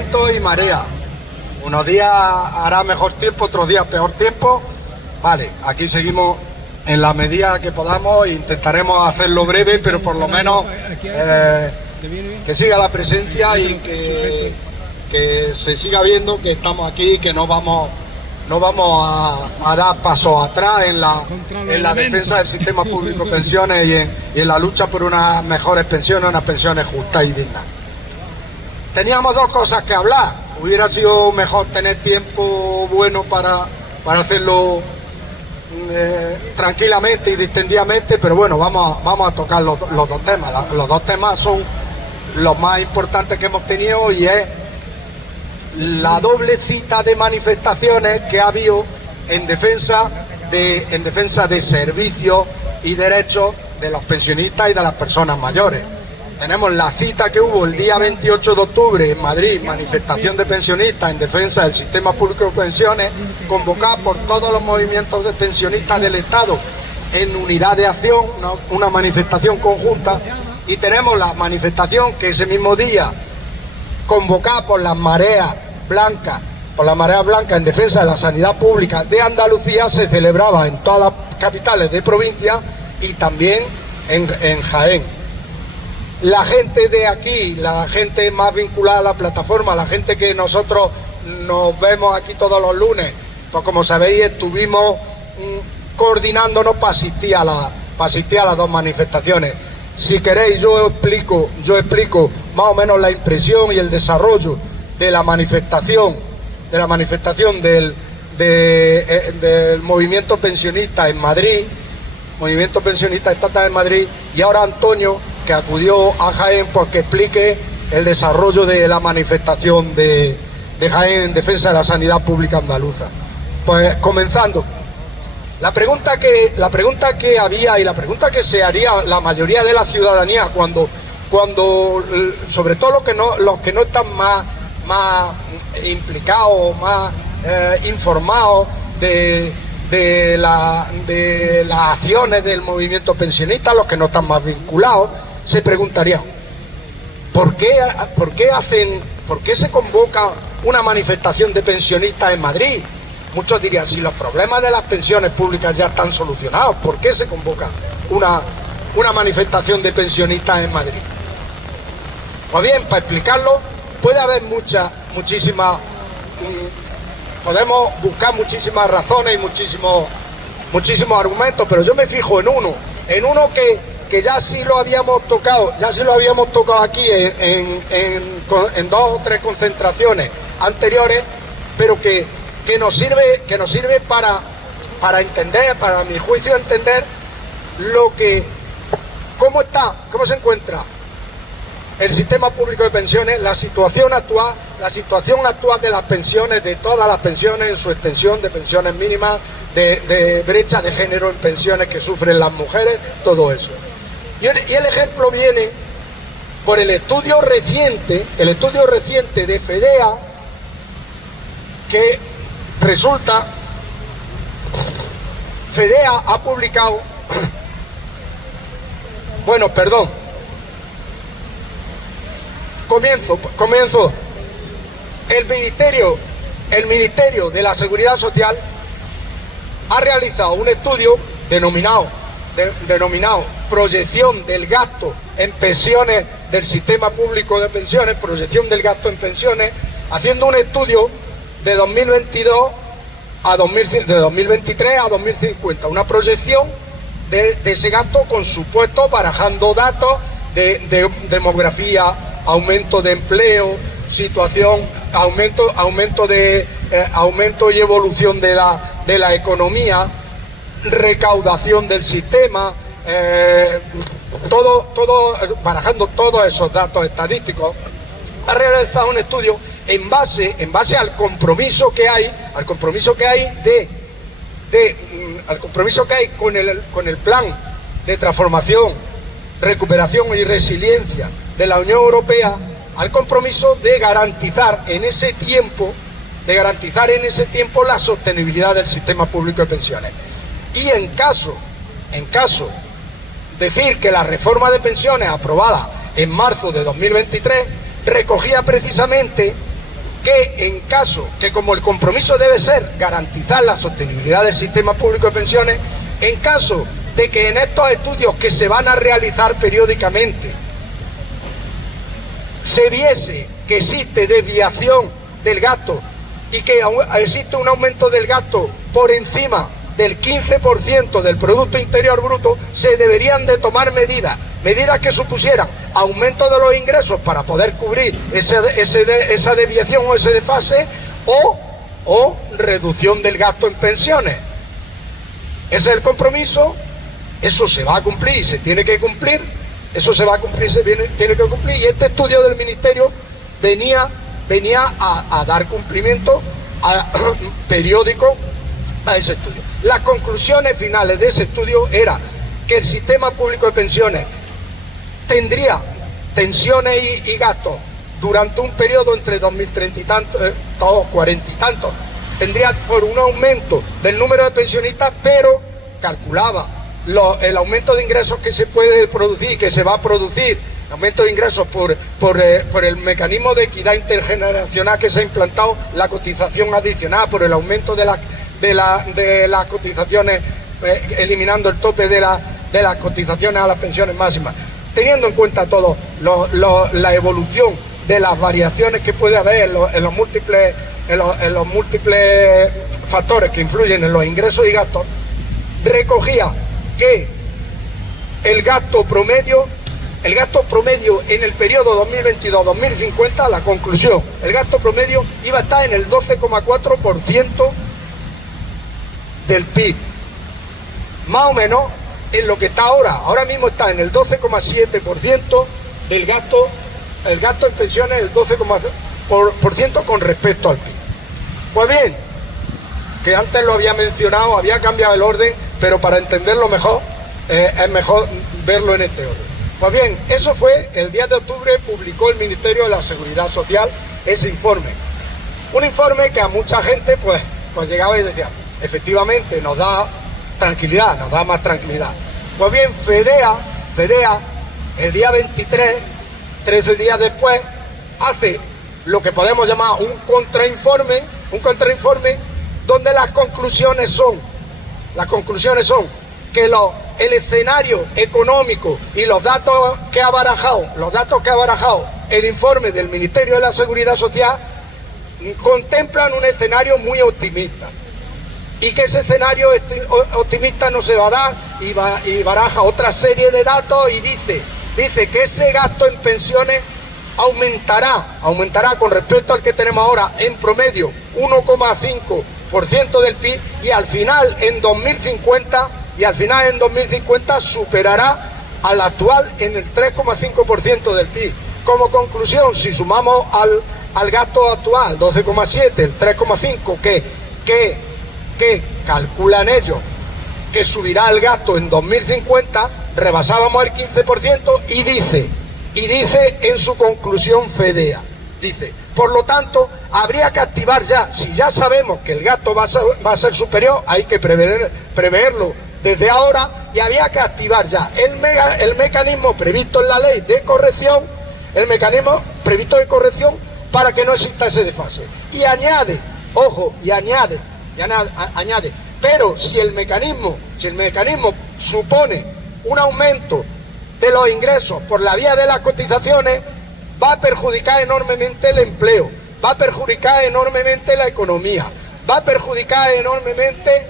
viento y marea. Unos días hará mejor tiempo, otros días peor tiempo. Vale, aquí seguimos en la medida que podamos, intentaremos hacerlo breve, pero por lo menos que siga la presencia y que se siga viendo que estamos aquí, que no vamos a dar pasos atrás en la defensa del sistema público de pensiones y en la lucha por unas mejores pensiones, unas pensiones justas y dignas. Teníamos dos cosas que hablar. Hubiera sido mejor tener tiempo bueno para hacerlo tranquilamente y distendidamente, pero bueno, vamos a tocar los dos temas. Los dos temas son los más importantes que hemos tenido y es la doble cita de manifestaciones que ha habido en defensa de servicios y derechos de los pensionistas y de las personas mayores. Tenemos la cita que hubo el día 28 de octubre en Madrid, manifestación de pensionistas en defensa del sistema público de pensiones, convocada por todos los movimientos de pensionistas del Estado en unidad de acción, una manifestación conjunta, y tenemos la manifestación que ese mismo día, convocada por las mareas blancas, en defensa de la sanidad pública de Andalucía, se celebraba en todas las capitales de provincia y también en Jaén. La gente de aquí, la gente más vinculada a la plataforma, la gente que nosotros nos vemos aquí todos los lunes, pues como sabéis estuvimos coordinándonos para asistir a las dos manifestaciones. Si queréis yo explico más o menos la impresión y el desarrollo de la manifestación del movimiento pensionista en Madrid, movimiento pensionista estatal en Madrid, y ahora Antonio, que acudió a Jaén, pues que explique el desarrollo de la manifestación de Jaén en defensa de la sanidad pública andaluza. Pues comenzando, la pregunta que había y la pregunta que se haría la mayoría de la ciudadanía cuando sobre todo los que no están más implicados, más informados de las acciones del movimiento pensionista, los que no están más vinculados, se preguntarían ¿por qué se convoca una manifestación de pensionistas en Madrid? Muchos dirían, si los problemas de las pensiones públicas ya están solucionados, ¿por qué se convoca una manifestación de pensionistas en Madrid? Pues bien, para explicarlo, puede haber muchísimas, podemos buscar muchísimas razones y muchísimos argumentos, pero yo me fijo en uno que ya sí lo habíamos tocado aquí en dos o tres concentraciones anteriores, pero que nos sirve para entender, para mi juicio entender cómo se encuentra el sistema público de pensiones, la situación actual de las pensiones, de todas las pensiones en su extensión, de pensiones mínimas, de brecha de género en pensiones que sufren las mujeres, todo eso. Y el ejemplo viene por el estudio reciente de FEDEA, que resulta, FEDEA ha publicado, comienzo. El Ministerio de la Seguridad Social ha realizado un estudio denominado proyección del gasto en pensiones del sistema público de pensiones, proyección del gasto en pensiones, haciendo un estudio de 2022 de 2023 a 2050, una proyección de ese gasto con supuestos, barajando datos de demografía, aumento de empleo, situación, aumento y evolución de la economía, recaudación del sistema, barajando todos esos datos estadísticos. Ha realizado un estudio en base al compromiso que hay con el plan de transformación, recuperación y resiliencia de la Unión Europea, al compromiso de garantizar en ese tiempo la sostenibilidad del sistema público de pensiones. Y en caso decir que la reforma de pensiones aprobada en marzo de 2023 recogía precisamente que en caso, que como el compromiso debe ser garantizar la sostenibilidad del sistema público de pensiones, en caso de que en estos estudios que se van a realizar periódicamente se viese que existe desviación del gasto y que existe un aumento del gasto por encima del 15% del Producto Interior Bruto, se deberían de tomar medidas que supusieran aumento de los ingresos para poder cubrir esa desviación o ese desfase, o reducción del gasto en pensiones. Ese es el compromiso, eso se va a cumplir y se tiene que cumplir, eso se va a cumplir, tiene que cumplir, y este estudio del Ministerio venía a dar cumplimiento periódico a ese estudio. Las conclusiones finales de ese estudio era que el sistema público de pensiones tendría tensiones y gastos durante un periodo entre 2030 y tantos, 40 y tantos, tendría por un aumento del número de pensionistas, pero calculaba el aumento de ingresos que se puede producir, que se va a producir, el aumento de ingresos por el mecanismo de equidad intergeneracional que se ha implantado, la cotización adicional, por el aumento de las cotizaciones, eliminando el tope de las cotizaciones a las pensiones máximas. Teniendo en cuenta todo la evolución de las variaciones que puede haber en los múltiples factores que influyen en los ingresos y gastos, recogía que el gasto promedio en el periodo 2022-2050, la conclusión, el gasto promedio iba a estar en el 12,4% del PIB, más o menos en lo que está ahora mismo está en el 12,7% del gasto, el gasto en pensiones, el 12% con respecto al PIB. Pues bien, que antes lo había mencionado, había cambiado el orden, pero para entenderlo mejor, es mejor verlo en este orden. Pues bien, eso fue el 10 de octubre, publicó el Ministerio de la Seguridad Social ese informe. Un informe que a mucha gente pues llegaba y decía, efectivamente nos da tranquilidad, nos da más tranquilidad. Pues bien, FEDEA, el día 23, 13 días después, hace lo que podemos llamar un contrainforme donde las conclusiones son que el escenario económico y los datos que ha barajado el informe del Ministerio de la Seguridad Social contemplan un escenario muy optimista, y que ese escenario optimista no se va a dar, y baraja otra serie de datos y dice que ese gasto en pensiones aumentará con respecto al que tenemos ahora en promedio 1,5% del PIB, y al final en 2050 superará al actual en el 3,5% del PIB. Como conclusión, si sumamos al gasto actual 12,7, el 3,5 que calculan ellos que subirá el gasto en 2050, rebasábamos el 15%, y dice en su conclusión FEDEA, dice, por lo tanto, habría que activar ya, si ya sabemos que el gasto va a ser superior, hay que preverlo desde ahora, y habría que activar ya el mecanismo previsto en la ley de corrección, para que no exista ese desfase. Y añade, pero si el mecanismo supone un aumento de los ingresos por la vía de las cotizaciones, va a perjudicar enormemente el empleo, va a perjudicar enormemente la economía, va a perjudicar enormemente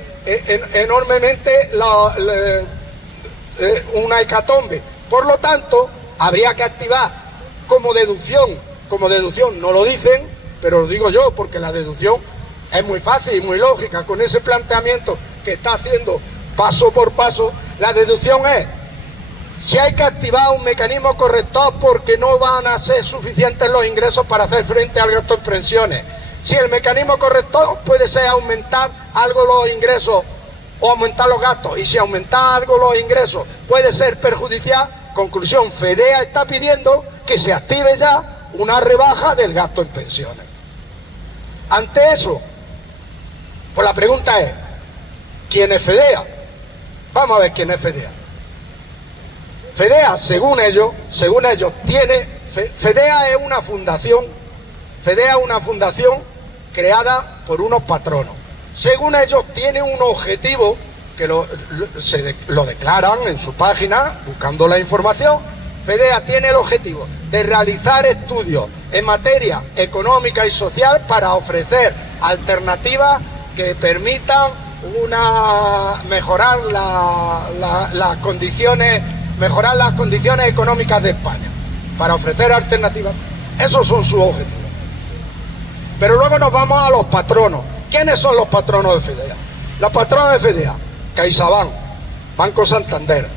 una hecatombe. Por lo tanto, habría que activar como deducción, no lo dicen, pero lo digo yo, porque la deducción es muy fácil y muy lógica. Con ese planteamiento que está haciendo paso por paso, la deducción es: si hay que activar un mecanismo corrector porque no van a ser suficientes los ingresos para hacer frente al gasto en pensiones. Si el mecanismo corrector puede ser aumentar algo los ingresos o aumentar los gastos, y si aumentar algo los ingresos puede ser perjudicial, conclusión, FEDEA está pidiendo que se active ya una rebaja del gasto en pensiones. Ante eso, pues la pregunta es, ¿quién es FEDEA? Vamos a ver quién es FEDEA. FEDEA, según ellos, FEDEA es una fundación FEDEA es una fundación creada por unos patronos. Según ellos, tiene un objetivo que lo declaran en su página, buscando la información. FEDEA tiene el objetivo de realizar estudios en materia económica y social para ofrecer alternativas que permitan mejorar las condiciones económicas de España, para ofrecer alternativas. Esos son sus objetivos. Pero luego nos vamos a los patronos. ¿Quiénes son los patronos de FEDEA? Los patronos de FEDEA: CaixaBank, Banco Santander,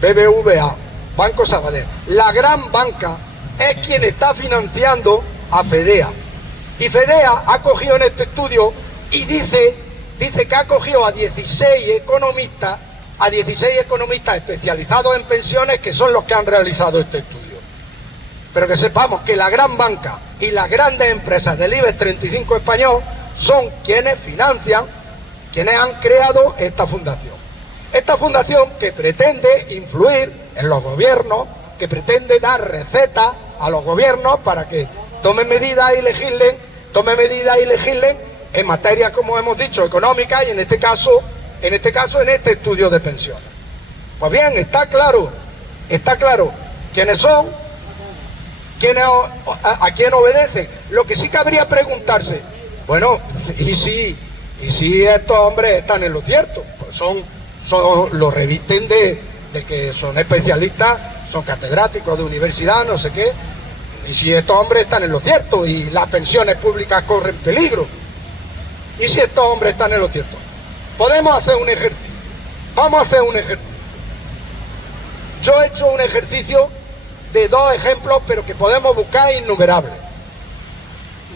BBVA, Banco Sabadell. La gran banca es quien está financiando a FEDEA. Y FEDEA ha cogido en este estudio y dice que ha cogido a 16 economistas especializados en pensiones, que son los que han realizado este estudio. Pero que sepamos que la gran banca y las grandes empresas del IBEX 35 español son quienes financian, quienes han creado esta fundación. Esta fundación que pretende influir en los gobiernos, que pretende dar recetas a los gobiernos para que tomen medidas y legislen en materia, como hemos dicho, económica, y en este caso en este estudio de pensiones. Pues bien, está claro quiénes son, a quién obedecen. Lo que sí cabría preguntarse, bueno, ¿y si estos hombres están en lo cierto? Pues lo revisten de que son especialistas, son catedráticos de universidad, no sé qué. ¿Y si estos hombres están en lo cierto y las pensiones públicas corren peligro? ¿Y si estos hombres están en lo cierto? Podemos hacer un ejercicio. Vamos a hacer un ejercicio. Yo he hecho un ejercicio de 2 ejemplos, pero que podemos buscar innumerables.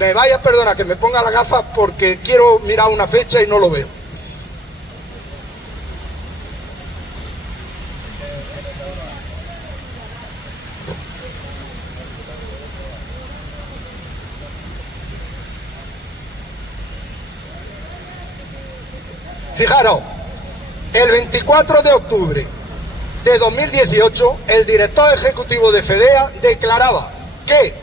Me vaya a perdonar que me ponga las gafas porque quiero mirar una fecha y no lo veo. Fijaros, el 24 de octubre de 2018, el director ejecutivo de FEDEA declaraba que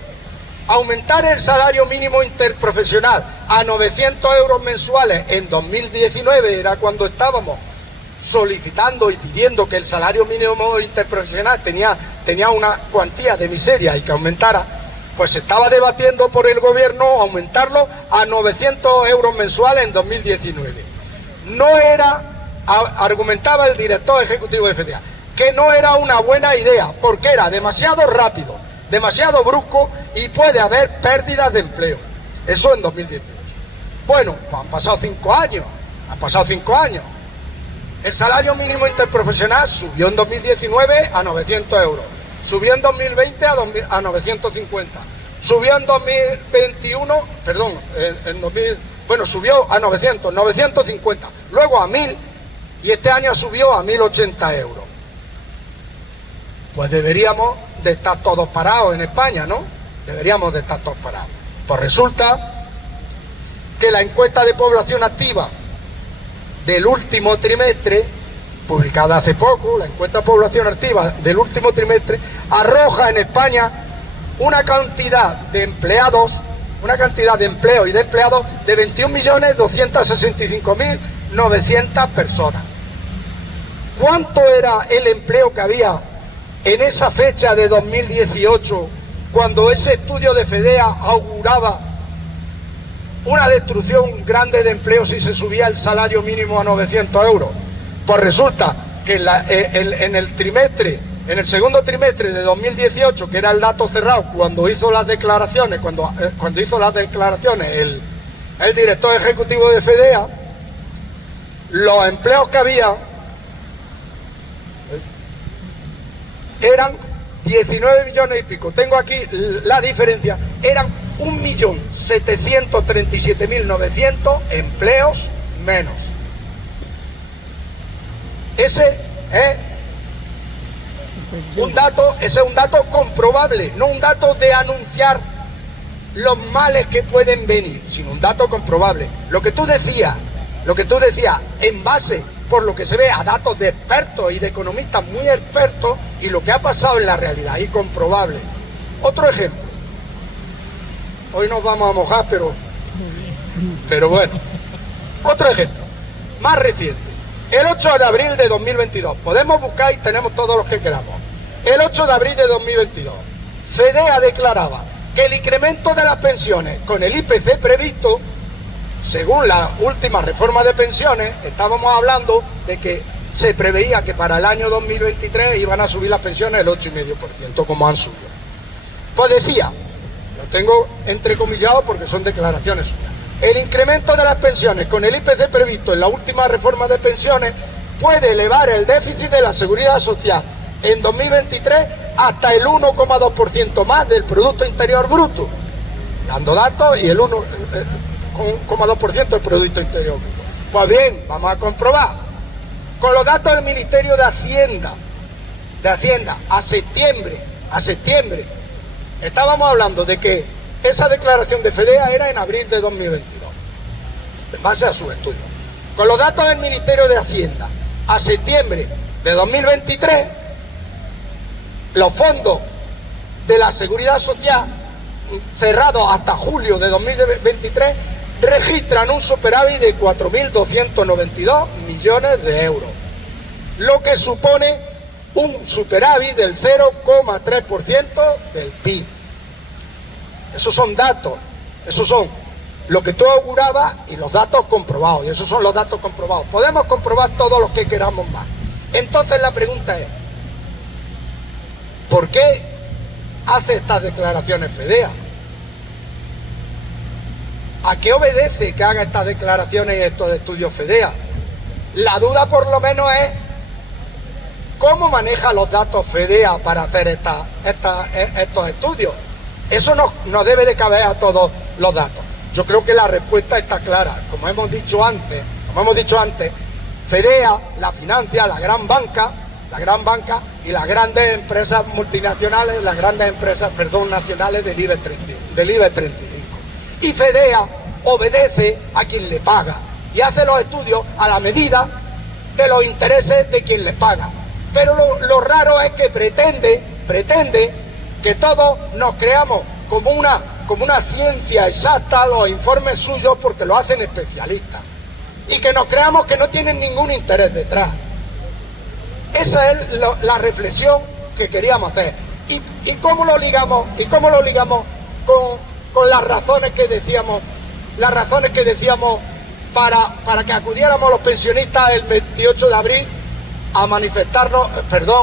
aumentar el salario mínimo interprofesional a 900 euros mensuales en 2019, era cuando estábamos solicitando y pidiendo que el salario mínimo interprofesional tenía una cuantía de miseria y que aumentara, pues se estaba debatiendo por el gobierno aumentarlo a 900 euros mensuales en 2019. Argumentaba el director ejecutivo de FEDEA, que no era una buena idea, porque era demasiado rápido, demasiado brusco y puede haber pérdidas de empleo. Eso en 2018. Bueno, han pasado 5 años. El salario mínimo interprofesional subió en 2019 a 900 euros, subió en 2020 a 950, subió en 2021, subió a 950, luego a 1000 y este año subió a 1080 euros. Pues deberíamos de estar todos parados en España, ¿no? Deberíamos de estar todos parados. Pues resulta que la encuesta de población activa del último trimestre, publicada hace poco, la encuesta de población activa del último trimestre, arroja en España una cantidad de empleos y de empleados de 21.265.900 personas. ¿Cuánto era el empleo que había en esa fecha de 2018, cuando ese estudio de FEDEA auguraba una destrucción grande de empleo si se subía el salario mínimo a 900 euros? Pues resulta que en el segundo trimestre de 2018, que era el dato cerrado, cuando hizo las declaraciones, el director ejecutivo de FEDEA, los empleos que había eran 19 millones y pico. Tengo aquí la diferencia, eran 1.737.900 empleos menos. Ese es un dato comprobable, no un dato de anunciar los males que pueden venir, sino un dato comprobable. Lo que tú decías, en base, por lo que se ve, a datos de expertos y de economistas muy expertos, y lo que ha pasado en la realidad, y comprobable. Otro ejemplo. Hoy nos vamos a mojar, pero bueno. Otro ejemplo, más reciente. El 8 de abril de 2022. Podemos buscar y tenemos todos los que queramos. El 8 de abril de 2022. FEDEA declaraba que el incremento de las pensiones con el IPC previsto, según la última reforma de pensiones, estábamos hablando de que se preveía que para el año 2023 iban a subir las pensiones el 8,5%, como han subido. Pues decía, lo tengo entrecomillado porque son declaraciones suyas, el incremento de las pensiones con el IPC previsto en la última reforma de pensiones puede elevar el déficit de la seguridad social en 2023 hasta el 1,2% más del Producto Interior Bruto, dando datos, y el 1,2% del Producto Interior Bruto. Pues bien, vamos a comprobar. Con los datos del Ministerio de Hacienda a septiembre, estábamos hablando de que esa declaración de FEDEA era en abril de 2022, en base a su estudio. Con los datos del Ministerio de Hacienda a septiembre de 2023, los fondos de la Seguridad Social cerrados hasta julio de 2023 registran un superávit de 4.292 millones de euros, lo que supone un superávit del 0,3% del PIB. Esos son datos, esos son lo que tú augurabas y los datos comprobados, y esos son los datos comprobados. Podemos comprobar todos los que queramos más. Entonces la pregunta es, ¿por qué hace estas declaraciones FEDEA? ¿A qué obedece que haga estas declaraciones y estos estudios FEDEA? La duda por lo menos es cómo maneja los datos FEDEA para hacer estos estudios. Eso nos debe de caber a todos los datos. Yo creo que la respuesta está clara. Como hemos dicho antes, FEDEA la financia la gran banca y las grandes empresas multinacionales, las grandes empresas, nacionales del IBEX 35. Y FEDEA obedece a quien le paga y hace los estudios a la medida de los intereses de quien le paga. Pero lo raro es que pretende que todos nos creamos como una ciencia exacta los informes suyos porque lo hacen especialistas, y que nos creamos que no tienen ningún interés detrás. Esa es la reflexión que queríamos hacer. ¿Y cómo lo ligamos con las razones que decíamos para que acudiéramos los pensionistas el 28 de abril a manifestarnos,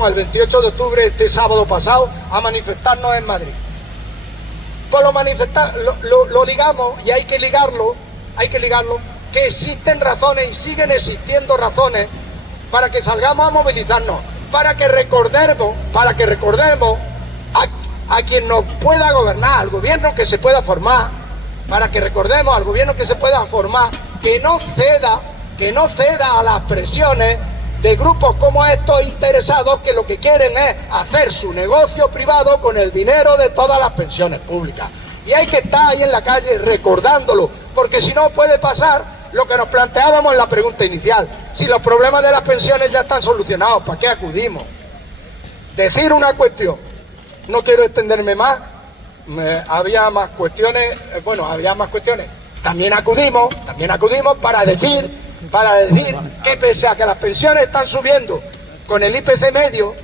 el 28 de octubre, este sábado pasado, a manifestarnos en Madrid? Pues lo ligamos, y hay que ligarlo, que existen razones y siguen existiendo razones para que salgamos a movilizarnos, para que recordemos a quien nos pueda gobernar, al gobierno que se pueda formar, que no ceda a las presiones de grupos como estos interesados que lo que quieren es hacer su negocio privado con el dinero de todas las pensiones públicas. Y hay que estar ahí en la calle recordándolo, porque si no puede pasar lo que nos planteábamos en la pregunta inicial. Si los problemas de las pensiones ya están solucionados, ¿para qué acudimos? Decir una cuestión, no quiero extenderme más, había más cuestiones, también acudimos para decir que pese a que las pensiones están subiendo con el IPC medio,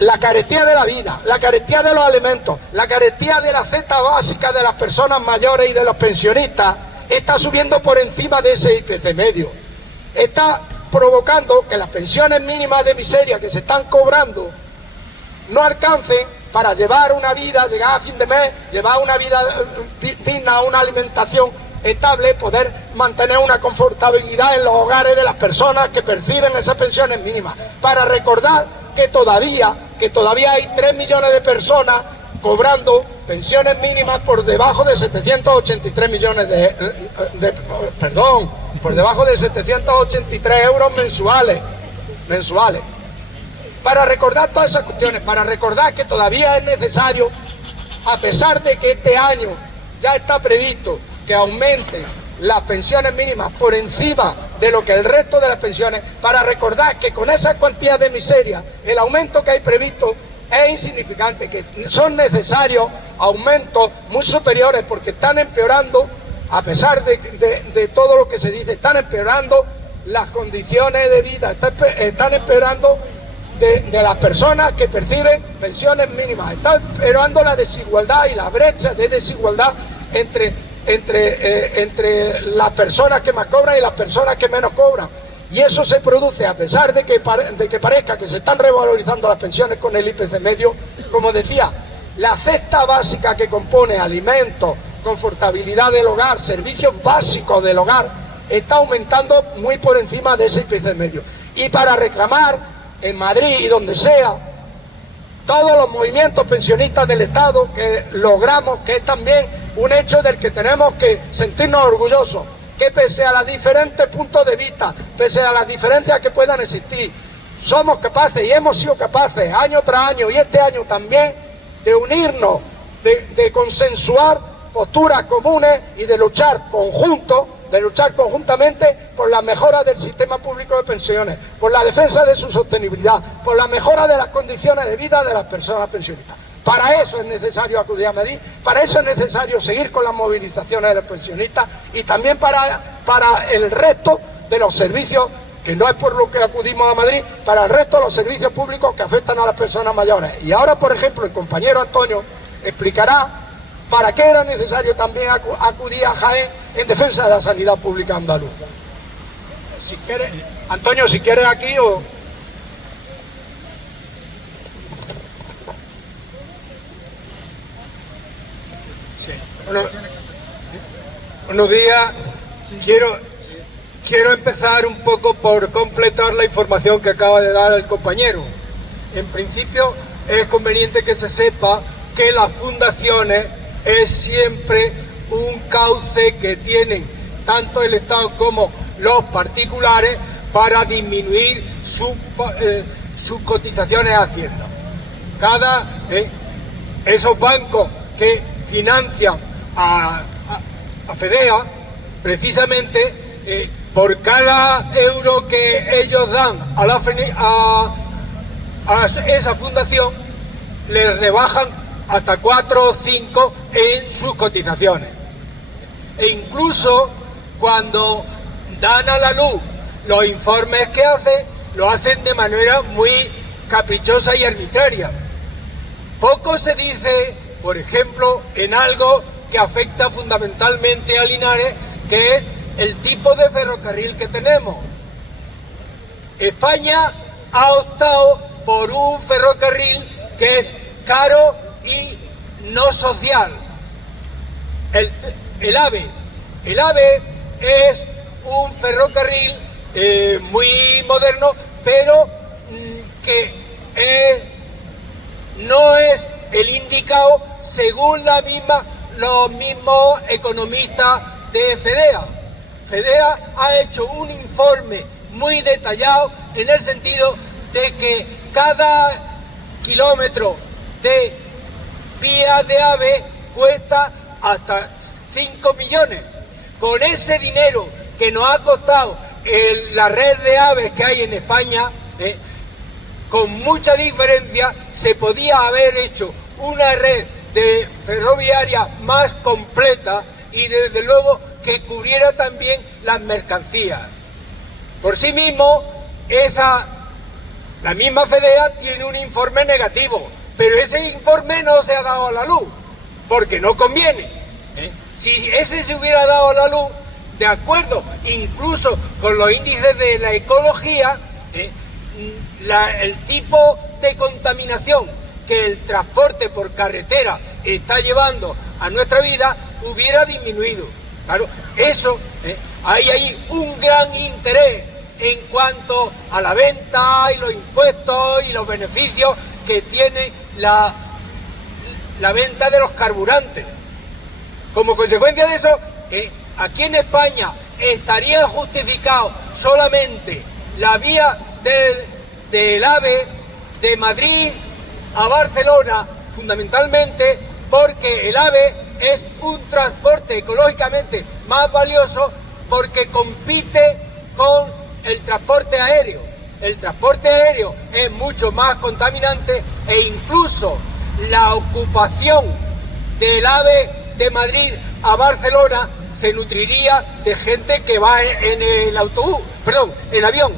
la carestía de la vida, la carestía de los alimentos, la carestía de la cesta básica de las personas mayores y de los pensionistas está subiendo por encima de ese IPC medio. Está provocando que las pensiones mínimas de miseria que se están cobrando no alcancen para llevar una vida, llegar a fin de mes, llevar una vida digna, una alimentación estable, poder mantener una confortabilidad en los hogares de las personas que perciben esas pensiones mínimas. Para recordar que todavía hay 3 millones de personas cobrando pensiones mínimas por debajo de 783 millones por debajo de 783 euros mensuales. Para recordar todas esas cuestiones, para recordar que todavía es necesario, a pesar de que este año ya está previsto que aumenten las pensiones mínimas por encima de lo que el resto de las pensiones, para recordar que con esa cuantía de miseria, el aumento que hay previsto es insignificante, que son necesarios aumentos muy superiores porque están empeorando, a pesar de todo lo que se dice, están empeorando las condiciones de vida, están empeorando de las personas que perciben pensiones mínimas, están empeorando la desigualdad y la brecha de desigualdad entre las personas que más cobran y las personas que menos cobran. Y eso se produce a pesar de que parezca que se están revalorizando las pensiones con el IPC medio. Como decía, la cesta básica que compone alimentos, confortabilidad del hogar, servicios básicos del hogar, está aumentando muy por encima de ese IPC medio. Y para reclamar en Madrid y donde sea, todos los movimientos pensionistas del Estado que logramos, que es también un hecho del que tenemos que sentirnos orgullosos, que pese a los diferentes puntos de vista, pese a las diferencias que puedan existir, somos capaces y hemos sido capaces año tras año y este año también de unirnos, de consensuar posturas comunes y de luchar conjuntamente por la mejora del sistema público de pensiones, por la defensa de su sostenibilidad, por la mejora de las condiciones de vida de las personas pensionistas. Para eso es necesario acudir a Madrid, para eso es necesario seguir con las movilizaciones de los pensionistas y también para el resto de los servicios, que no es por lo que acudimos a Madrid, para el resto de los servicios públicos que afectan a las personas mayores. Y ahora, por ejemplo, el compañero Antonio explicará para qué era necesario también acudir a Jaén en defensa de la sanidad pública andaluza. Si quieres, Antonio, si quieres aquí o... Bueno, buenos días. Quiero empezar un poco por completar la información que acaba de dar el compañero. En principio es conveniente que se sepa que las fundaciones es siempre un cauce que tienen tanto el Estado como los particulares para disminuir sus cotizaciones a Hacienda. Esos bancos que financian a FEDEA, precisamente por cada euro que ellos dan a esa fundación, les rebajan hasta 4 o 5 en sus cotizaciones. E incluso cuando dan a la luz los informes que hacen, lo hacen de manera muy caprichosa y arbitraria. Poco se dice, por ejemplo, en algo que afecta fundamentalmente a Linares, que es el tipo de ferrocarril que tenemos. España ha optado por un ferrocarril que es caro y no social. El AVE es un ferrocarril muy moderno, pero que no es el indicado según los mismos economistas de FEDEA. FEDEA ha hecho un informe muy detallado en el sentido de que cada kilómetro de vía de AVE cuesta hasta 5 millones. Con ese dinero que nos ha costado la red de AVE que hay en España, con mucha diferencia se podía haber hecho una red de ferroviaria más completa y desde luego que cubriera también las mercancías. Por sí mismo, la misma FEDEA tiene un informe negativo, pero ese informe no se ha dado a la luz, porque no conviene. Si ese se hubiera dado a la luz, de acuerdo, incluso con los índices de la ecología, el tipo de contaminación que el transporte por carretera está llevando a nuestra vida hubiera disminuido. Claro, eso, hay un gran interés en cuanto a la venta y los impuestos y los beneficios que tiene la venta de los carburantes. Como consecuencia de eso, aquí en España estaría justificado solamente la vía del AVE de Madrid a Barcelona, fundamentalmente porque el AVE es un transporte ecológicamente más valioso porque compite con el transporte aéreo. el transporte aéreo es mucho más contaminante e incluso la ocupación del AVE de Madrid a Barcelona se nutriría de gente que va en el autobús, perdón, en avión.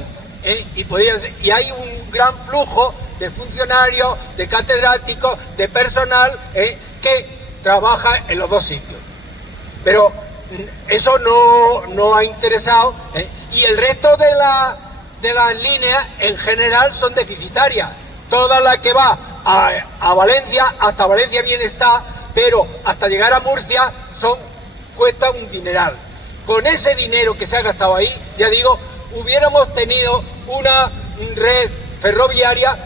Y hay un gran flujo de funcionarios, de catedráticos, de personal que trabaja en los dos sitios. Pero eso no ha interesado, y el resto de las líneas en general son deficitarias. Toda la que va a Valencia, hasta Valencia bien está, pero hasta llegar a Murcia cuesta un dineral. Con ese dinero que se ha gastado ahí, ya digo, hubiéramos tenido una red ferroviaria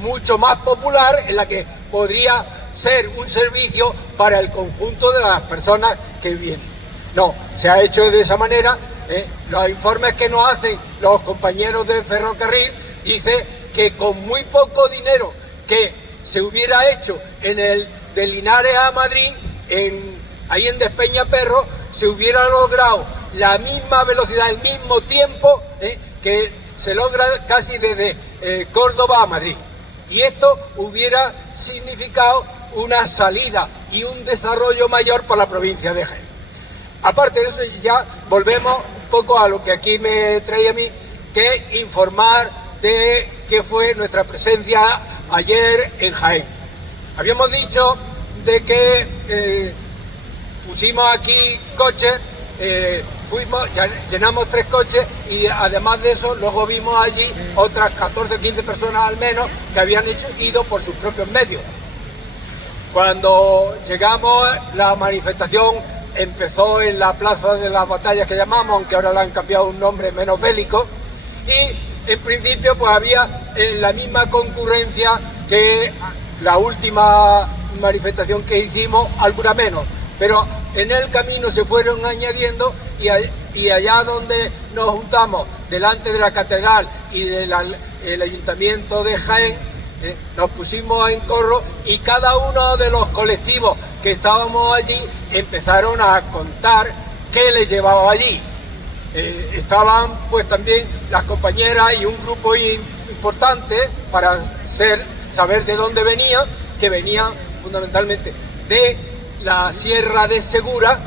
mucho más popular en la que podría ser un servicio para el conjunto de las personas que vienen. No, se ha hecho de esa manera. Los informes que nos hacen los compañeros del ferrocarril dicen que con muy poco dinero que se hubiera hecho en el de Linares a Madrid, ahí en Despeñaperro, se hubiera logrado la misma velocidad, el mismo tiempo que se logra casi desde Córdoba a Madrid. Y esto hubiera significado una salida y un desarrollo mayor para la provincia de Jaén. Aparte de eso, ya volvemos un poco a lo que aquí me trae a mí, que informar de qué fue nuestra presencia ayer en Jaén. Habíamos dicho de que pusimos aquí coches, llenamos 3 coches y además de eso luego vimos allí otras 14 o 15 personas al menos que habían ido por sus propios medios. Cuando llegamos, la manifestación empezó en la Plaza de las Batallas que llamamos, aunque ahora le han cambiado un nombre menos bélico, y en principio pues había la misma concurrencia que la última manifestación que hicimos, alguna menos, pero en el camino se fueron añadiendo y allá donde nos juntamos, delante de la catedral y del ayuntamiento de Jaén, nos pusimos en corro y cada uno de los colectivos que estábamos allí empezaron a contar qué les llevaba allí. Estaban pues también las compañeras y un grupo importante para saber de dónde venían, que venían fundamentalmente de la Sierra de Segura,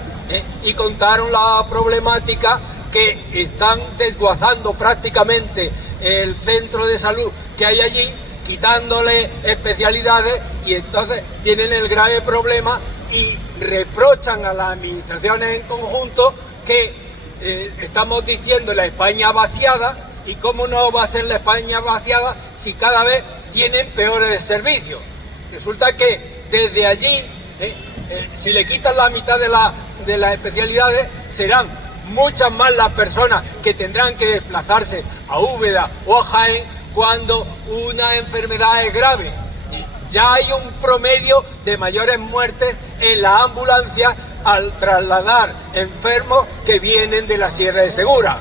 y contaron la problemática que están desguazando prácticamente el centro de salud que hay allí, quitándole especialidades, y entonces tienen el grave problema y reprochan a las administraciones en conjunto que estamos diciendo la España vaciada, y cómo no va a ser la España vaciada si cada vez tienen peores servicios. Resulta que desde allí, si le quitan la mitad de las especialidades, serán muchas más las personas que tendrán que desplazarse a Úbeda o a Jaén cuando una enfermedad es grave. Ya hay un promedio de mayores muertes en la ambulancia al trasladar enfermos que vienen de la Sierra de Segura.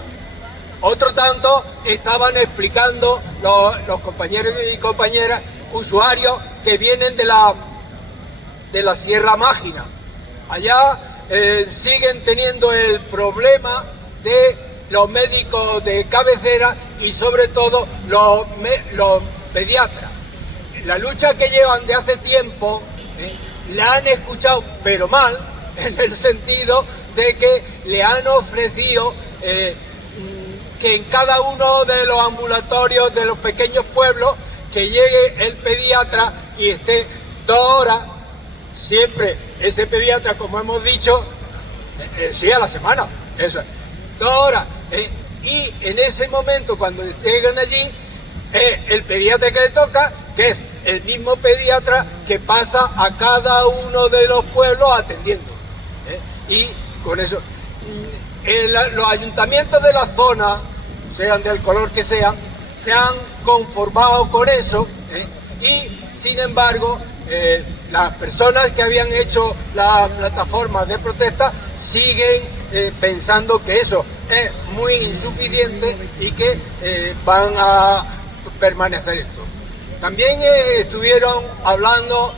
Otro tanto estaban explicando los compañeros y compañeras, usuarios que vienen de la Sierra Mágina. Allá siguen teniendo el problema de los médicos de cabecera y sobre todo los pediatras. La lucha que llevan de hace tiempo, la han escuchado, pero mal, en el sentido de que le han ofrecido que en cada uno de los ambulatorios de los pequeños pueblos que llegue el pediatra y esté 2 horas, siempre ese pediatra, como hemos dicho, sí, a la semana, eso, 2 horas, y en ese momento cuando lleguen allí, el pediatra que le toca, que es el mismo pediatra que pasa a cada uno de los pueblos atendiendo, y con eso los ayuntamientos de la zona, sean del color que sean, se han conformado con eso, y sin embargo las personas que habían hecho las plataformas de protesta siguen pensando que eso es muy insuficiente y que van a permanecer esto. También estuvieron hablando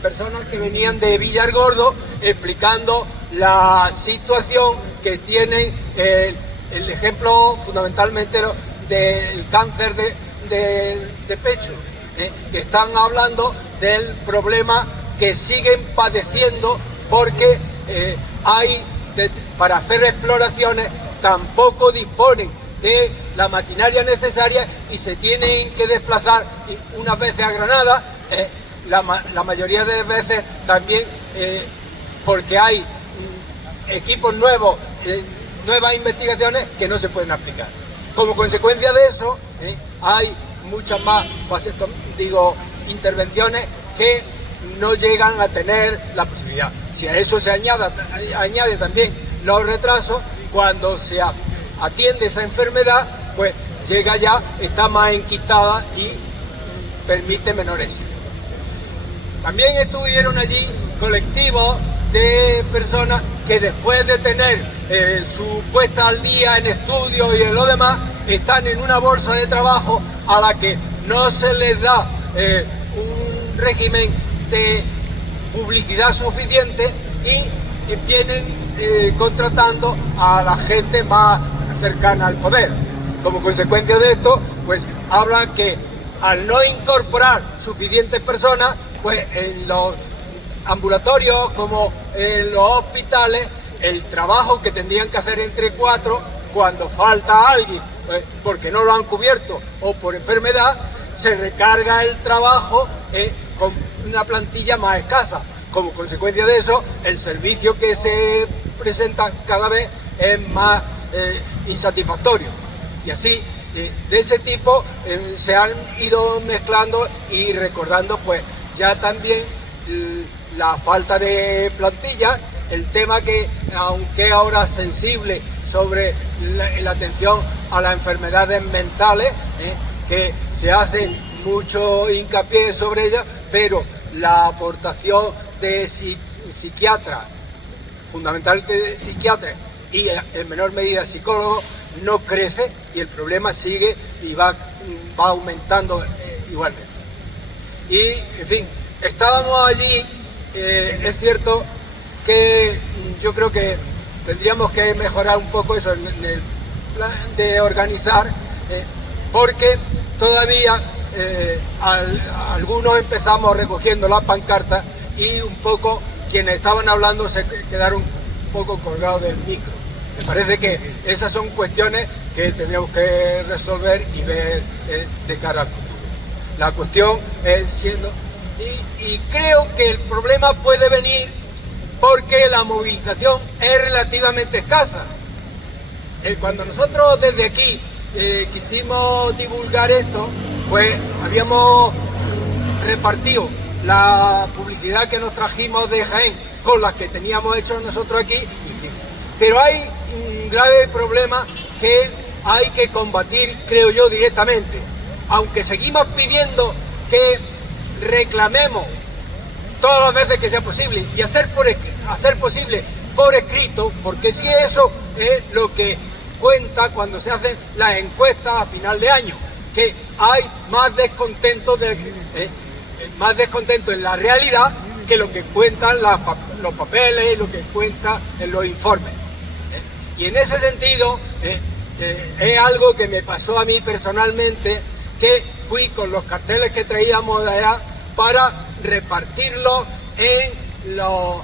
personas que venían de Villargordo explicando la situación que tienen, el ejemplo fundamentalmente del cáncer de pecho, que están hablando del problema que siguen padeciendo porque para hacer exploraciones tampoco disponen de la maquinaria necesaria y se tienen que desplazar unas veces a Granada, la mayoría de veces también porque hay equipos nuevos, nuevas investigaciones que no se pueden aplicar. Como consecuencia de eso, hay muchas más intervenciones que no llegan a tener la posibilidad. Si a eso se añade también los retrasos, cuando se atiende esa enfermedad, pues llega ya, está más enquistada y permite menor éxito. También estuvieron allí colectivos de personas que después de tener su puesta al día en estudios y en lo demás, están en una bolsa de trabajo a la que no se les da un régimen de publicidad suficiente y vienen contratando a la gente más cercana al poder. Como consecuencia de esto, pues hablan que al no incorporar suficientes personas, pues en los ambulatorios como en los hospitales, el trabajo que tendrían que hacer entre 4, cuando falta alguien, pues porque no lo han cubierto o por enfermedad, se recarga el trabajo con una plantilla más escasa. Como consecuencia de eso, el servicio que se presenta cada vez es más insatisfactorio. Y así, de ese tipo, se han ido mezclando y recordando pues ya también la falta de plantilla, el tema que, aunque ahora sensible sobre la atención a las enfermedades mentales, que se hace mucho hincapié sobre ellas, pero la aportación de psiquiatras, fundamentalmente psiquiatras y en menor medida psicólogos, no crece y el problema sigue y va aumentando igualmente. Y, en fin, estábamos allí, es cierto que yo creo que tendríamos que mejorar un poco eso en el plan de organizar, porque todavía algunos empezamos recogiendo las pancartas y un poco quienes estaban hablando se quedaron un poco colgados del micro. Me parece que esas son cuestiones que tendríamos que resolver y ver de cara al futuro. La cuestión es siendo... Y creo que el problema puede venir porque la movilización es relativamente escasa. Cuando nosotros desde aquí quisimos divulgar esto, pues habíamos repartido la publicidad que nos trajimos de Jaén con las que teníamos hecho nosotros aquí, pero hay un grave problema que hay que combatir, creo yo, directamente. Aunque seguimos pidiendo que reclamemos todas las veces que sea posible y hacer posible por escrito, porque si eso es lo que cuenta cuando se hacen las encuestas a final de año, que hay más descontento en la realidad que lo que cuentan los papeles y lo que cuentan en los informes. Y en ese sentido es algo que me pasó a mí personalmente, que fui con los carteles que traíamos de allá para repartirlos en los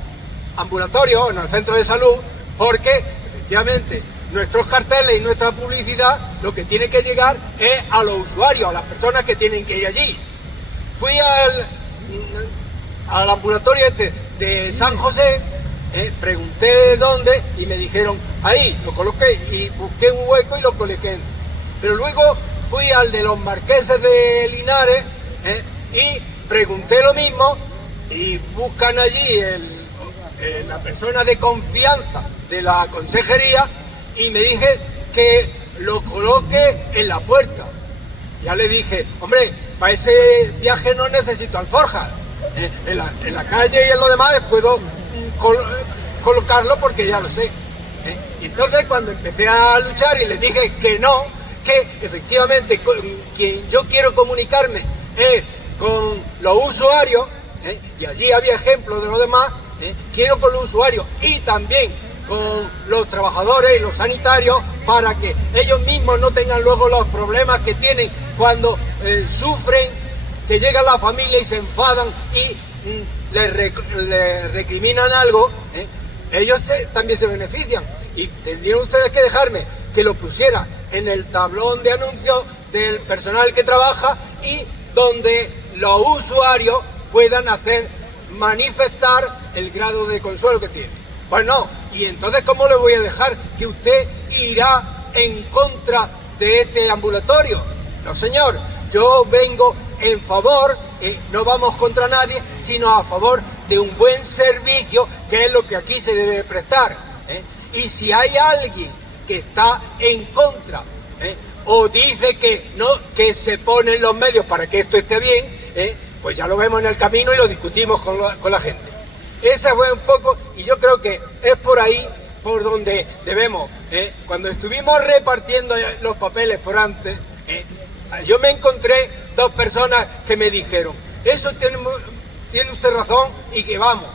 ambulatorios, en el centro de salud, porque efectivamente nuestros carteles y nuestra publicidad lo que tiene que llegar es a los usuarios, a las personas que tienen que ir allí. Fui al ambulatorio de San José, pregunté dónde y me dijeron ahí, lo coloqué y busqué un hueco y lo coloqué. Pero luego fui al de los Marqueses de Linares y pregunté lo mismo y buscan allí la persona de confianza de la consejería y me dije que lo coloque en la puerta. Ya le dije, hombre, para ese viaje no necesito alforjas, en la calle y en lo demás puedo colocarlo porque ya lo sé. Y entonces cuando empecé a luchar y les dije que no, que efectivamente quien yo quiero comunicarme es con los usuarios, y allí había ejemplos de lo demás, quiero con los usuarios y también con los trabajadores y los sanitarios para que ellos mismos no tengan luego los problemas que tienen cuando sufren, que llega la familia y se enfadan y les recriminan algo, ellos también se benefician. Y tendrían ustedes que dejarme que lo pusiera en el tablón de anuncios del personal que trabaja y donde los usuarios puedan manifestar el grado de consuelo que tienen. Pues no, y entonces ¿cómo le voy a dejar que usted irá en contra de este ambulatorio? No, señor, yo vengo en favor, no vamos contra nadie, sino a favor de un buen servicio, que es lo que aquí se debe prestar. Y si hay alguien que está en contra, o dice que no, que se ponen los medios para que esto esté bien, pues ya lo vemos en el camino y lo discutimos con la gente. Esa fue un poco, y yo creo que es por ahí por donde debemos. Cuando estuvimos repartiendo los papeles por antes, yo me encontré dos personas que me dijeron, eso tiene usted razón y que vamos.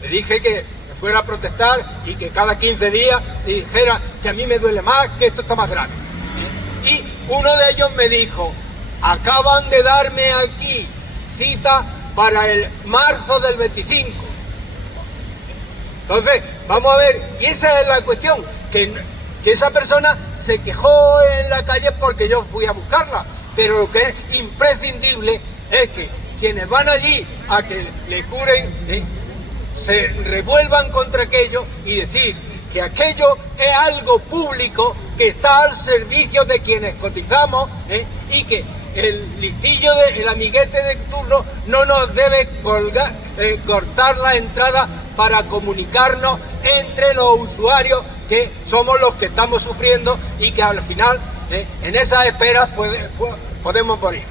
Le dije que fuera a protestar y que cada 15 días dijera que a mí me duele más, que esto está más grave. Y uno de ellos me dijo, acaban de darme aquí cita para el marzo del 25. Entonces, vamos a ver, y esa es la cuestión, que esa persona se quejó en la calle porque yo fui a buscarla, pero lo que es imprescindible es que quienes van allí a que le curen, se revuelvan contra aquello y decir que aquello es algo público que está al servicio de quienes cotizamos, y que el listillo, el amiguete de turno no nos debe cortar la entrada para comunicarnos entre los usuarios, que somos los que estamos sufriendo y que al final en esas esperas podemos morir.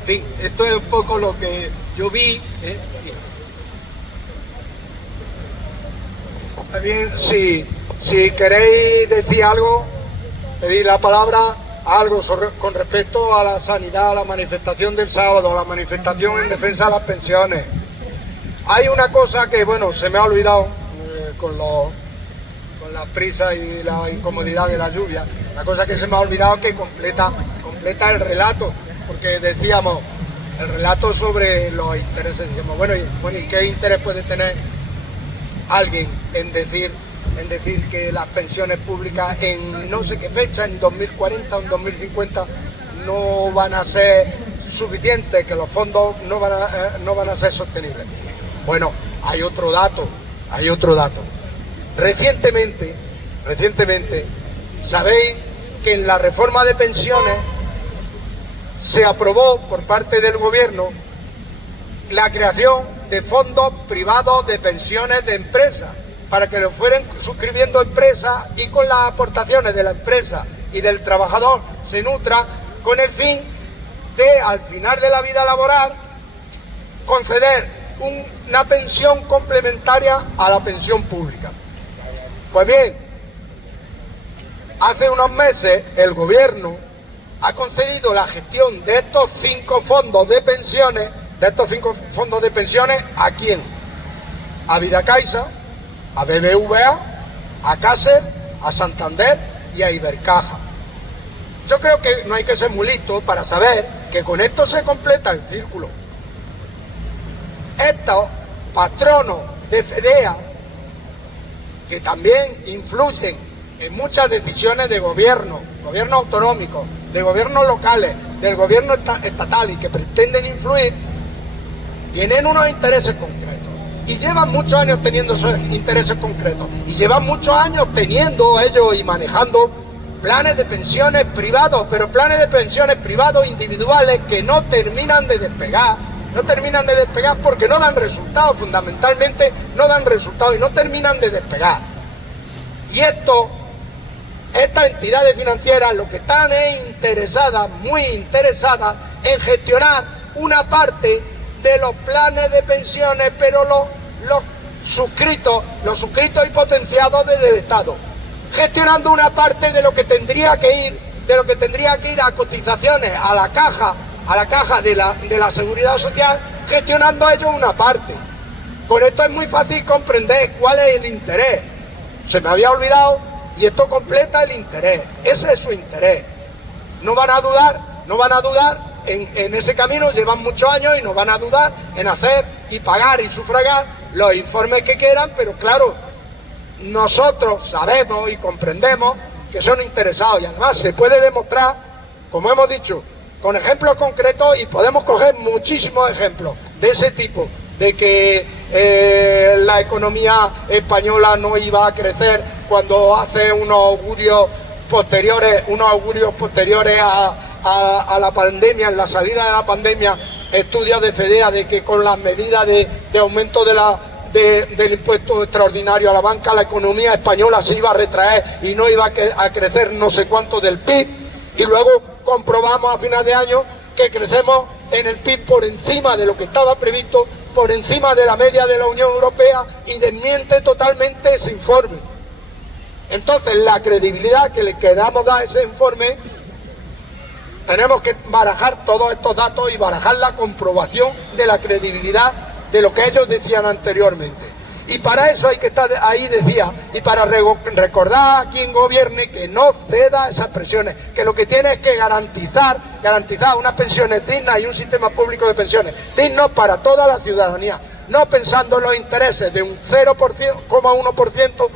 En fin, esto es un poco lo que yo vi. Bien, si queréis decir algo, pedir la palabra, algo con respecto a la sanidad, a la manifestación del sábado, a la manifestación en defensa de las pensiones. Hay una cosa que, bueno, se me ha olvidado con la prisa y la incomodidad de la lluvia. La cosa que se me ha olvidado que completa el relato, porque decíamos, el relato sobre los intereses. Decíamos, bueno, ¿y qué interés puede tener alguien en decir que las pensiones públicas en no sé qué fecha, en 2040 o en 2050, no van a ser suficientes, que los fondos no van a ser sostenibles? Bueno, hay otro dato. Recientemente, sabéis que en la reforma de pensiones se aprobó por parte del gobierno la creación de fondos privados de pensiones de empresas, para que lo fueran suscribiendo empresas y con las aportaciones de la empresa y del trabajador se nutra, con el fin de, al final de la vida laboral, conceder una pensión complementaria a la pensión pública. Pues bien, hace unos meses el gobierno ha concedido la gestión de estos 5 fondos de pensiones, ¿a quién? A Vidacaixa, a BBVA, a Caser, a Santander y a Ibercaja. Yo creo que no hay que ser muy listo para saber que con esto se completa el círculo. Estos patronos de FEDEA, que también influyen en muchas decisiones de gobiernos autonómicos, de gobiernos locales, del gobierno estatal, y que pretenden influir, tienen unos intereses concretos. Y llevan muchos años teniendo esos intereses concretos. Y llevan muchos años teniendo ellos y manejando planes de pensiones privados, pero planes de pensiones privados individuales que no terminan de despegar. No terminan de despegar porque no dan resultados, fundamentalmente no dan resultados y no terminan de despegar. Y estas entidades financieras lo que están es interesadas, muy interesadas, en gestionar una parte de los planes de pensiones, pero los suscritos y potenciados desde el Estado, gestionando una parte de lo que tendría que ir a cotizaciones a la caja de la Seguridad Social, gestionando ellos una parte. Por esto es muy fácil comprender cuál es el interés. Se me había olvidado, y esto completa el interés. Ese es su interés. No van a dudar en ese camino, llevan muchos años y no van a dudar en hacer y pagar y sufragar los informes que quieran, pero claro, nosotros sabemos y comprendemos que son interesados, y además se puede demostrar, como hemos dicho, con ejemplos concretos, y podemos coger muchísimos ejemplos de ese tipo, de que la economía española no iba a crecer cuando hace unos augurios posteriores a la pandemia, en la salida de la pandemia, estudios de FEDEA de que con las medidas de aumento del impuesto extraordinario a la banca, la economía española se iba a retraer y no iba a crecer no sé cuánto del PIB, y luego comprobamos a final de año que crecemos en el PIB por encima de lo que estaba previsto, por encima de la media de la Unión Europea, y desmiente totalmente ese informe. Entonces, la credibilidad que le queramos dar a ese informe, tenemos que barajar todos estos datos y barajar la comprobación de la credibilidad de lo que ellos decían anteriormente. Y para eso hay que estar ahí, decía, y para recordar a quien gobierne que no ceda esas presiones, que lo que tiene es que garantizar unas pensiones dignas y un sistema público de pensiones dignos para toda la ciudadanía, no pensando en los intereses de un 0,1%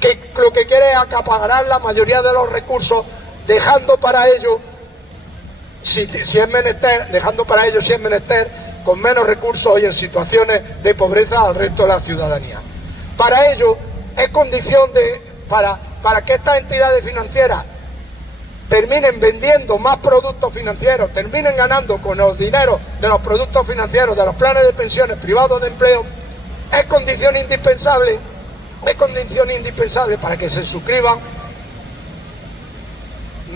que lo que quiere es acaparar la mayoría de los recursos, dejando para ello, si es menester, con menos recursos y en situaciones de pobreza al resto de la ciudadanía. Para ello, es condición para que estas entidades financieras terminen vendiendo más productos financieros, terminen ganando con los dineros de los productos financieros, de los planes de pensiones privados de empleo, es condición indispensable para que se suscriban,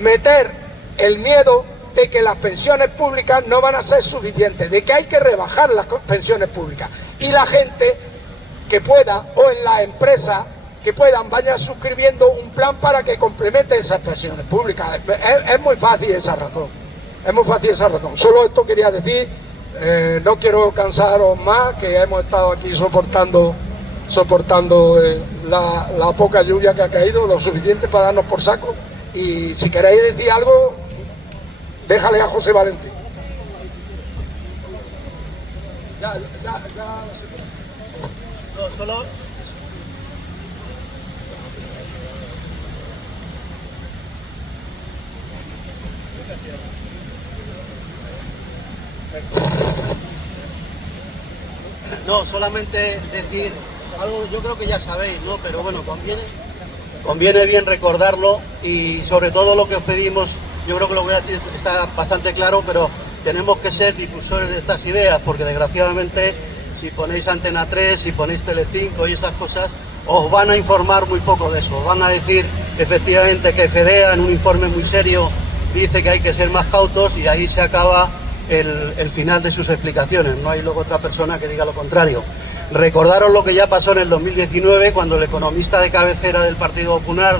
meter el miedo de que las pensiones públicas no van a ser suficientes, de que hay que rebajar las pensiones públicas, y la gente que pueda, o en las empresas que puedan, vayan suscribiendo un plan para que complemente esas pensiones públicas. Es muy fácil esa razón, Solo esto quería decir, no quiero cansaros más, que hemos estado aquí soportando la poca lluvia que ha caído, lo suficiente para darnos por saco, y si queréis decir algo, déjale a José Valentín. No, solo... No, solamente decir algo, yo creo que ya sabéis, ¿no? Pero bueno, conviene bien recordarlo, y sobre todo lo que os pedimos, yo creo que lo voy a decir, está bastante claro, pero tenemos que ser difusores de estas ideas, porque desgraciadamente si ponéis Antena 3, si ponéis Telecinco y esas cosas, os van a informar muy poco de eso. Os van a decir efectivamente que FEDEA en un informe muy serio dice que hay que ser más cautos, y ahí se acaba el final de sus explicaciones. No hay luego otra persona que diga lo contrario. Recordaros lo que ya pasó en el 2019, cuando el economista de cabecera del Partido Popular,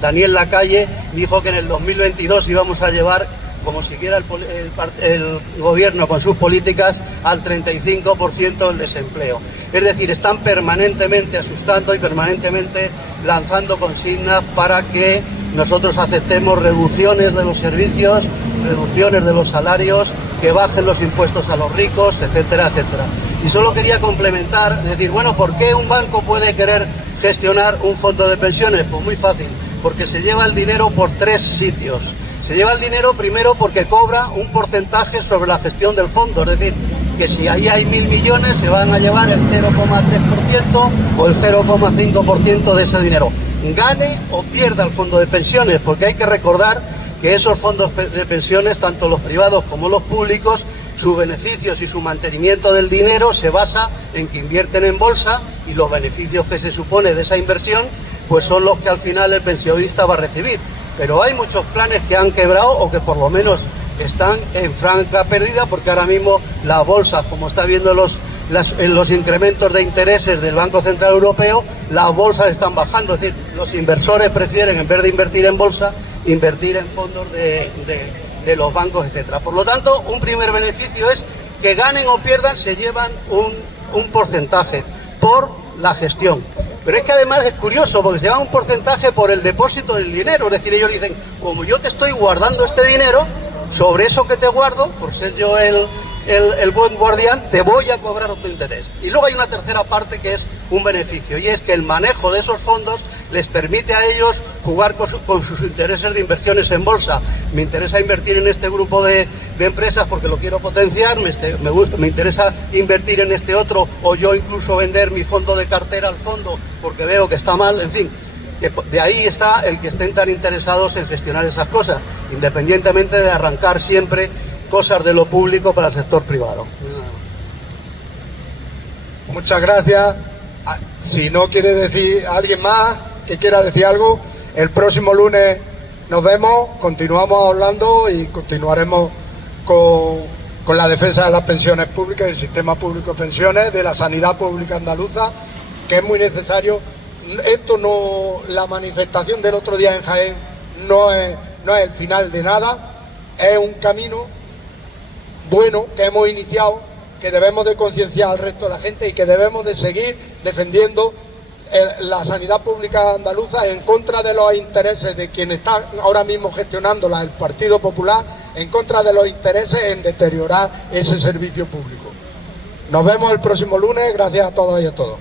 Daniel Lacalle, dijo que en el 2022 íbamos a llevar, como siguiera el gobierno con sus políticas, al 35% el desempleo. Es decir, están permanentemente asustando y permanentemente lanzando consignas para que nosotros aceptemos reducciones de los servicios, reducciones de los salarios, que bajen los impuestos a los ricos, etcétera, etcétera. Y solo quería complementar, decir, bueno, ¿por qué un banco puede querer gestionar un fondo de pensiones? Pues muy fácil, porque se lleva el dinero por tres sitios. Se lleva el dinero primero porque cobra un porcentaje sobre la gestión del fondo, es decir, que si ahí hay 1.000 millones se van a llevar el 0,3% o el 0,5% de ese dinero, gane o pierda el fondo de pensiones, porque hay que recordar que esos fondos de pensiones, tanto los privados como los públicos, sus beneficios y su mantenimiento del dinero se basa en que invierten en bolsa, y los beneficios que se supone de esa inversión pues son los que al final el pensionista va a recibir. Pero hay muchos planes que han quebrado, o que por lo menos están en franca pérdida, porque ahora mismo la bolsa, como está viendo en los incrementos de intereses del Banco Central Europeo, las bolsas están bajando. Es decir, los inversores prefieren, en vez de invertir en bolsa, invertir en fondos de los bancos, etcétera. Por lo tanto, un primer beneficio es que ganen o pierdan, se llevan un porcentaje por la gestión. Pero es que además es curioso, porque se llama un porcentaje por el depósito del dinero. Es decir, ellos dicen, como yo te estoy guardando este dinero, sobre eso que te guardo, por ser yo el buen guardián, te voy a cobrar otro interés. Y luego hay una tercera parte que es un beneficio, y es que el manejo de esos fondos les permite a ellos jugar con sus intereses de inversiones en bolsa. Me interesa invertir en este grupo de empresas porque lo quiero potenciar, me interesa invertir en este otro, o yo incluso vender mi fondo de cartera al fondo porque veo que está mal, en fin. De ahí está el que estén tan interesados en gestionar esas cosas, independientemente de arrancar siempre cosas de lo público para el sector privado. Muchas gracias. Si no quiere decir alguien más que quiera decir algo, el próximo lunes nos vemos, continuamos hablando y continuaremos con la defensa de las pensiones públicas, del sistema público de pensiones, de la sanidad pública andaluza, que es muy necesario. Esto no, la manifestación del otro día en Jaén no es el final de nada, es un camino bueno que hemos iniciado, que debemos de concienciar al resto de la gente y que debemos de seguir defendiendo la sanidad pública andaluza en contra de los intereses de quien está ahora mismo gestionándola, el Partido Popular, en contra de los intereses en deteriorar ese servicio público. Nos vemos el próximo lunes, gracias a todas y a todos.